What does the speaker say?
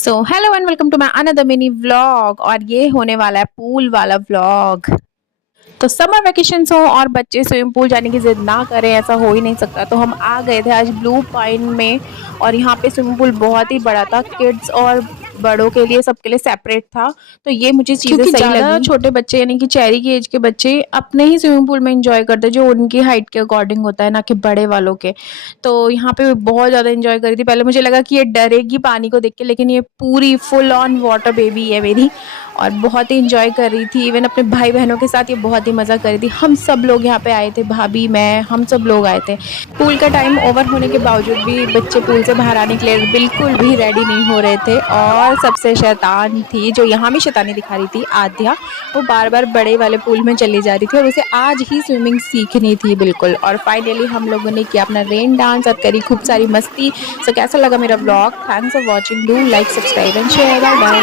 So hello and welcome to my another mini vlog. और ये होने वाला है पूल वाला व्लॉग। तो समर वेकेशन हो और बच्चे स्विमिंग पूल जाने की जिद ना करें, ऐसा हो ही नहीं सकता। तो हम आ गए थे आज ब्लू पॉइंट में। और यहाँ पे स्विमिंग पूल बहुत ही बड़ा था, किड्स और बड़ों के लिए, सबके लिए सेपरेट था। तो ये मुझे चीज़ें क्योंकि सही ज़्यादा लगी। छोटे बच्चे यानी कि चेरी की एज के बच्चे अपने ही स्विमिंग पूल में इंजॉय करते हैं, जो उनकी हाइट के अकॉर्डिंग होता है, ना कि बड़े वालों के। तो यहाँ पे बहुत ज़्यादा इंजॉय करी थी। पहले मुझे लगा कि ये डरेगी पानी को देख के, लेकिन ये पूरी फुल ऑन वाटर बेबी है मेरी, और बहुत ही इंजॉय कर रही थी। इवन अपने भाई बहनों के साथ ये बहुत ही मज़ा कर रही थी। हम सब लोग यहाँ पे आए थे, भाभी, मैं, हम सब लोग आए थे। पूल का टाइम ओवर होने के बावजूद भी बच्चे पूल से बाहर आने के लिए बिल्कुल भी रेडी नहीं हो रहे थे। और सबसे शैतान थी, जो यहाँ भी शैतानी दिखा रही थी, आद्या। वो बार बार बड़े वाले पूल में चली जा रही थी और उसे आज ही स्विमिंग सीखनी थी बिल्कुल। और फाइनली हम लोगों ने किया अपना रेन डांस और करी खूब सारी मस्ती। सो कैसा लगा मेरा vlog? Thanks for watching. Do like, subscribe and share. Bye bye.